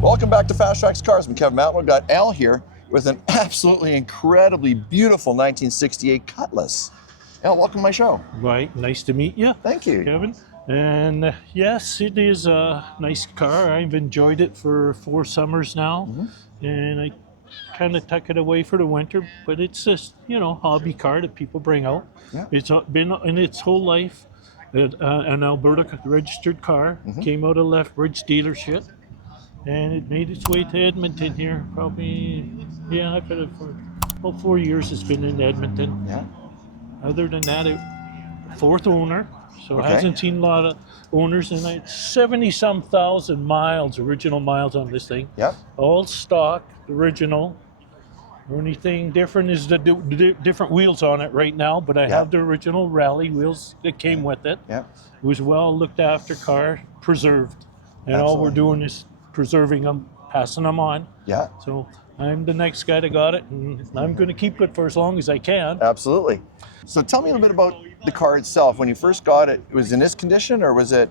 Welcome back to FasTrax Cars. I'm Kevin Matlo. Got Al here with an absolutely incredibly beautiful 1968 Cutlass. Al, welcome to my show. Right, nice to meet you. Thank you. Kevin. And yes, it is a nice car. I've enjoyed it for 4 summers now. And I kind of tuck it away for the winter, but it's just, you know, hobby car that people bring out. Yeah. It's been in its whole life an Alberta registered car. Came out of Lethbridge dealership. And it made its way to Edmonton here, probably, yeah, I've had it for about 4 years. It's been in Edmonton. Yeah. Other than that, fourth owner, so it hasn't seen a lot of owners, and it's 70-some thousand miles, original miles on this thing. Yep. All stock, original. The only thing different is the different wheels on it right now, but I have the original rally wheels that came with it. Yep. It was well looked after car, preserved, and all we're doing is preserving them, passing them on. Yeah. So I'm the next guy that got it, and I'm going to keep it for as long as I can. Absolutely. So tell me a little bit about the car itself. When you first got it, was it in this condition or was it?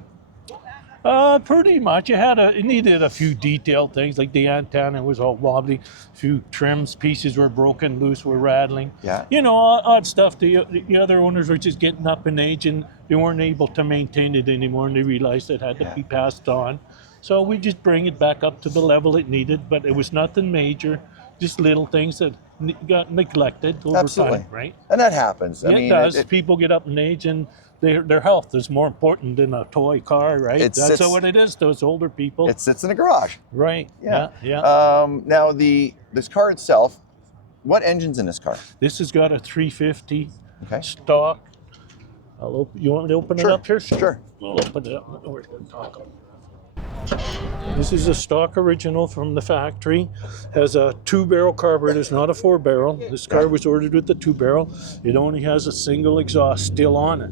Pretty much. It needed a few detailed things, like the antenna was all wobbly, a few trims pieces were broken, loose, were rattling. Yeah. You know, odd stuff. The other owners were just getting up in age and they weren't able to maintain it anymore, and they realized it had to be passed on. So we just bring it back up to the level it needed, but it was nothing major, just little things that got neglected over time, right? And that happens. I mean, it does. People get up in age and their health is more important than a toy car, right? That's what it is, those older people. It sits in a garage. Right, yeah. Now, this car itself, what engine's in this car? This has got a 350 stock. You want me to open it up here? Sure. We'll open it up. We're going to talk about it. This is a stock original from the factory. Has a 2-barrel carburetor. It's not a 4-barrel. This car was ordered with the 2-barrel. It only has a single exhaust still on it.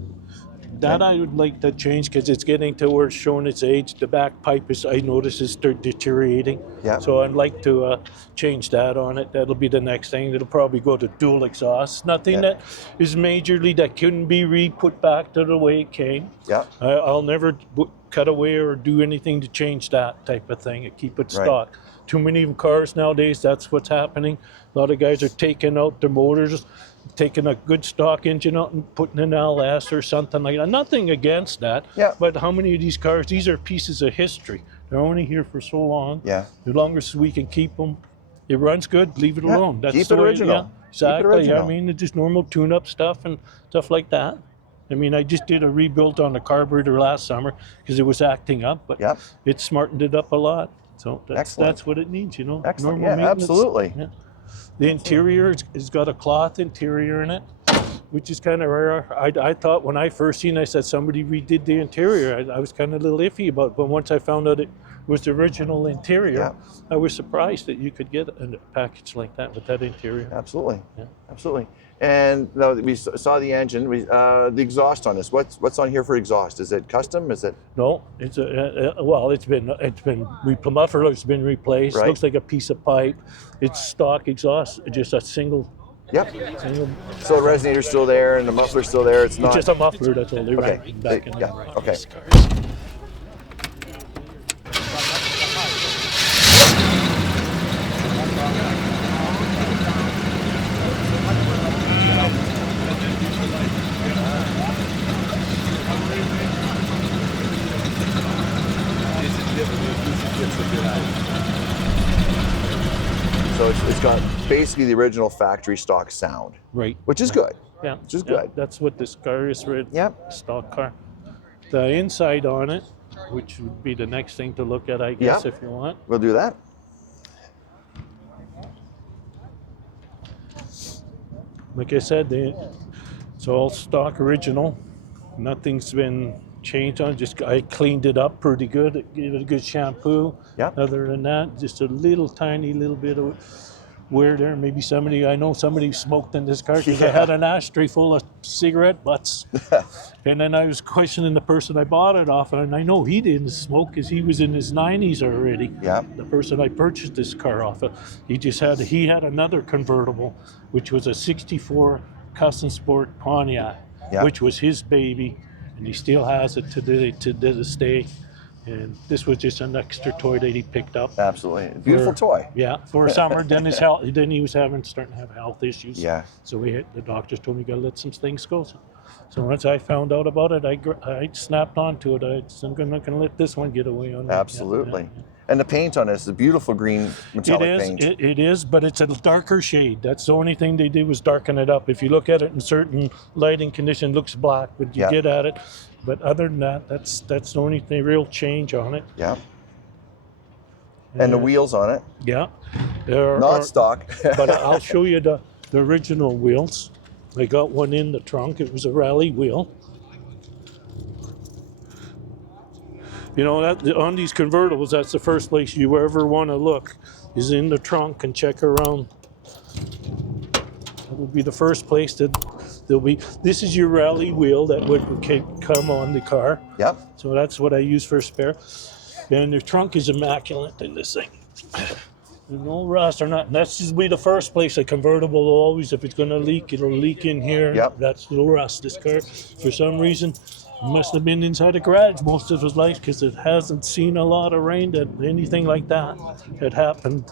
That I would like to change because it's getting to where it's showing its age. The back pipe I notice is deteriorating. Yeah. So I'd like to change that on it. That'll be the next thing. It'll probably go to dual exhaust. Nothing that is majorly that couldn't be put back to the way it came. Yeah. I'll never cut away or do anything to change that type of thing and keep it stock. Too many cars nowadays, that's what's happening. A lot of guys are taking out their motors, taking a good stock engine out and putting an LS or something like that. Nothing against that, but how many of these cars, these are pieces of history. They're only here for so long. Yeah. The longest we can keep them, it runs good, leave it alone. That's keep the it original. Yeah, exactly. Keep it original. I mean, it's just normal tune-up stuff and stuff like that. I mean, I just did a rebuild on the carburetor last summer because it was acting up, but it smartened it up a lot. So that's what it needs, you know. Excellent. Normal Absolutely. Yeah. The interior has got a cloth interior in it, which is kind of rare. I thought when I first seen it, I said somebody redid the interior. I was kind of a little iffy about it, but once I found out it was the original interior, I was surprised that you could get a package like that with that interior. Absolutely. Yeah. Absolutely. And now we saw the engine, the exhaust on this. What's on here for exhaust? Is it custom? Is it? No, it's it's been the muffler's been replaced. Right. Looks like a piece of pipe. It's stock exhaust, just a single. Yep. So the resonator's still there and the muffler's still there. It's not just a muffler. That's all. Okay. Back in Okay. So it's got basically the original factory stock sound. Right. Which is good. Yeah. Which is good. That's what this car is, right? Yep. Stock car. The inside on it, which would be the next thing to look at, I guess, if you want. We'll do that. Like I said, it's all stock original. Nothing's been change on. Just I cleaned it up pretty good. Gave it a good shampoo. Yep. Other than that, just a little tiny little bit of wear there. Maybe I know somebody smoked in this car because I had an ashtray full of cigarette butts. And then I was questioning the person I bought it off, and I know he didn't smoke because he was in his 90s already. Yeah. The person I purchased this car off of, he had another convertible, which was a 64 Custom Sport Pontiac, which was his baby, and he still has it to this day. And this was just an extra toy that he picked up. Absolutely, beautiful toy. Yeah, for summer. Then he was starting to have health issues. Yeah. So the doctors told me you got to let some things go. So once I found out about it, I snapped onto it. I'm not going to let this one get away on me. Absolutely. Yeah. And the paint on it is a beautiful green metallic paint. It is, but it's a darker shade. That's the only thing they did was darken it up. If you look at it in certain lighting condition, it looks black, but you get at it. But other than that, that's the only thing, real change on it. Yeah. And the wheels on it. Yeah. Not stock. But I'll show you the original wheels. I got one in the trunk. It was a rally wheel. You know, on these convertibles, that's the first place you ever want to look, is in the trunk and check around. That would be the first place that there'll be. This is your rally wheel that would come on the car. Yep. So that's what I use for a spare. And the trunk is immaculate in this thing. There's no rust or nothing. That's just be the first place a convertible will always, if it's going to leak, it'll leak in here. Yep. That's no rust. This car, for some reason, must have been inside a garage most of his life because it hasn't seen a lot of rain that anything like that had happened.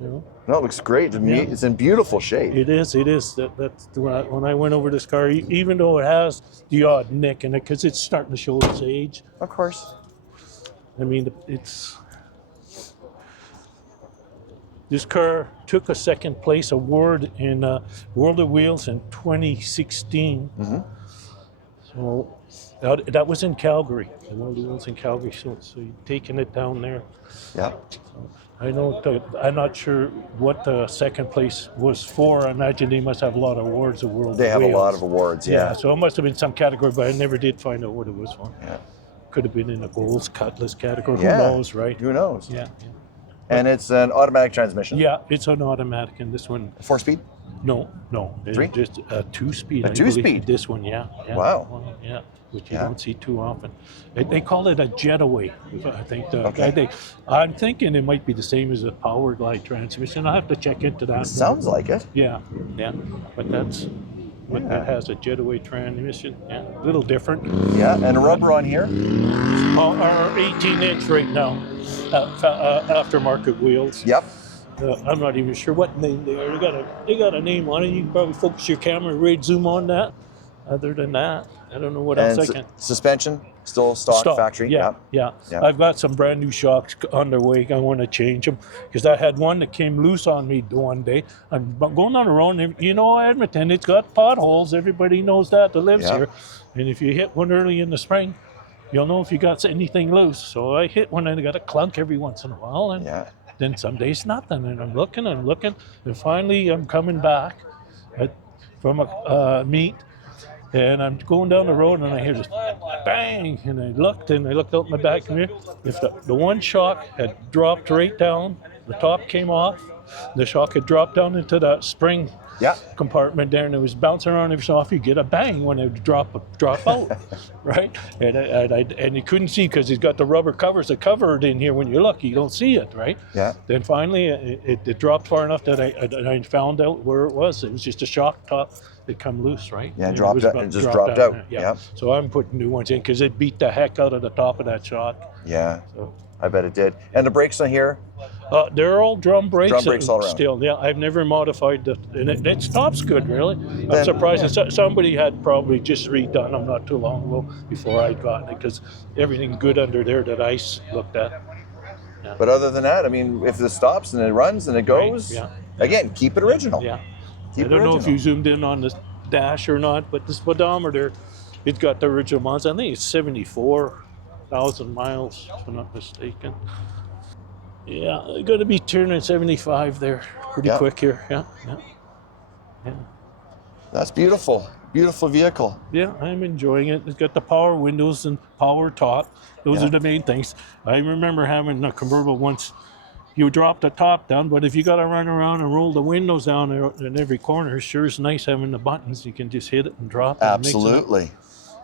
You know? No, it looks great. It's in beautiful shape. It is. That's when I went over this car, even though it has the odd nick in it, because it's starting to show its age. Of course. I mean, this car took a second place award in World of Wheels in 2016. Mm-hmm. So that was in Calgary. The World of Wheels in Calgary. So you're taking it down there. Yeah. I know. I'm not sure what the second place was for. I imagine they must have a lot of awards of World of Wheels. They have a lot of awards. Yeah. So it must have been some category, but I never did find out what it was for. Yeah. Could have been in the Oldsmobile Cutlass category. Yeah. Who knows, right? Who knows? Yeah. And it's an automatic transmission. Yeah, it's an automatic, and this one. 4-speed? No. 3? Just a 2-speed. A 2-speed? This one, yeah. Wow. Well, yeah, which you don't see too often. They call it a jetaway. I think. I'm thinking it might be the same as a power glide transmission. I'll have to check into that. Sounds like it. Yeah. But that's. But it has a jetaway transmission. Yeah, a little different. Yeah, and rubber on here. Are 18-inch right now, aftermarket wheels. Yep. I'm not even sure what name they are. They got a name on it. You can probably focus your camera, right, zoom on that. Other than that, I don't know what else I can. Suspension, still stock factory. Yeah. I've got some brand new shocks on their way. I want to change them because I had one that came loose on me one day. I'm going on the road, and Edmonton, it's got potholes. Everybody knows that lives here. And if you hit one early in the spring, you'll know if you got anything loose. So I hit one, and I got a clunk every once in a while. And then some days nothing. And I'm looking, and finally I'm coming back from a meet. And I'm going down the road, and I hear this bang, and I looked out my back mirror. If the one shock had dropped right down, the top came off, the shock had dropped down into that spring compartment there, and it was bouncing around every so often. You get a bang when it would drop out, right? And you couldn't see because it's got the rubber covers that cover it in here. When you look, you don't see it, right? Yeah. Then finally, it dropped far enough that I found out where it was. It was just a shock top. It come loose, right? Yeah, it dropped out. Yeah. So I'm putting new ones in because it beat the heck out of the top of that shock. Yeah. So I bet it did. And the brakes on here? They're all drum brakes. Drum brakes all around. Still, yeah. I've never modified and it stops good, really. I'm surprised that somebody had probably just redone them not too long ago before I'd gotten it because everything good under there that I looked at. Yeah. But other than that, I mean, if it stops and it runs and it goes, again, keep it original. Yeah. I don't know if you zoomed in on the dash or not, but the speedometer, it's got the original miles. I think it's 74,000 miles, if I'm not mistaken. Yeah, it's going to be turning 75 there pretty quick here. Yeah. That's beautiful. Beautiful vehicle. Yeah, I'm enjoying it. It's got the power windows and power top. Those Yeah. are the main things. I remember having a convertible once. You drop the top down, but if you got to run around and roll the windows down in every corner, it sure is nice having the buttons. You can just hit it and drop it. Absolutely.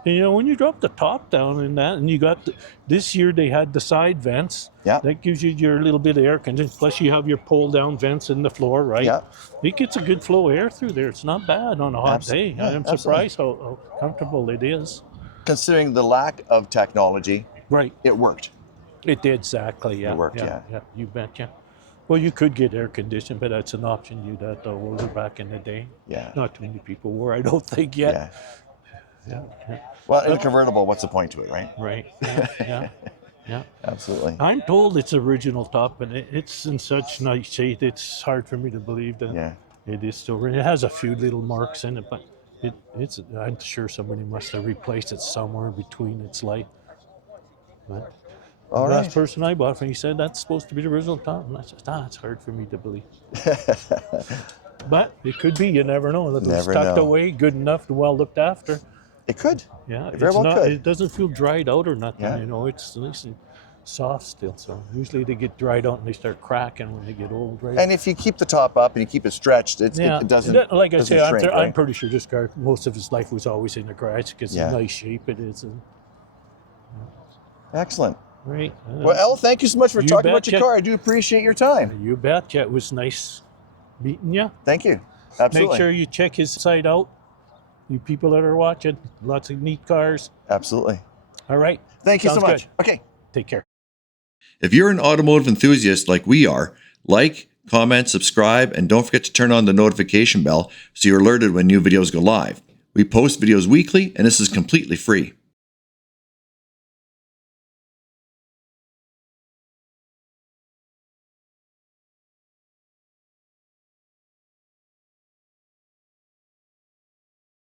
And, you know, when you drop the top down in that, and you got this year they had the side vents. Yeah. That gives you your little bit of air conditioning. Plus you have your pull down vents in the floor, right? Yeah. It gets a good flow of air through there. It's not bad on a hot day. Yeah, I'm surprised how comfortable it is. Considering the lack of technology, Right. it worked. It did, exactly. Yeah. It worked, Yeah. You betcha. Well, you could get air conditioning, but that's an option you'd have to order back in the day. Yeah. Not too many people were, I don't think yet. Yeah. Yeah. Well, in a convertible, what's the point to it, right? Right. Yeah. Absolutely. I'm told it's original top, and it's in such nice shape. It's hard for me to believe that Yeah. it is still. It has a few little marks in it, but it's. I'm sure somebody must have replaced it somewhere between its life. But All the last right. person I bought from, he said that's supposed to be the original top, and I said, it's hard for me to believe. But it could be. You never know. If it's tucked away, good enough, and well looked after. It could. Yeah, It very well could. It doesn't feel dried out or nothing. Yeah. You know, it's nice and soft still. So usually they get dried out and they start cracking when they get old, right? And if you keep the top up and you keep it stretched, it doesn't. Like I doesn't say, shrink, I'm right? pretty sure this car, most of his life was always in the garage because Yeah. of the nice shape it is. And, Excellent. right. Well, El, thank you so much for You talking about betcha. your car. I do appreciate your time. You betcha. It was nice meeting you. Thank you. Absolutely. Make sure you check his site out. You people that are watching, lots of neat cars. Absolutely. All right. Thank you so Sounds much. good. Okay. Take care. If you're an automotive enthusiast like we are, like, comment, subscribe, and don't forget to turn on the notification bell so you're alerted when new videos go live. We post videos weekly, and this is completely free.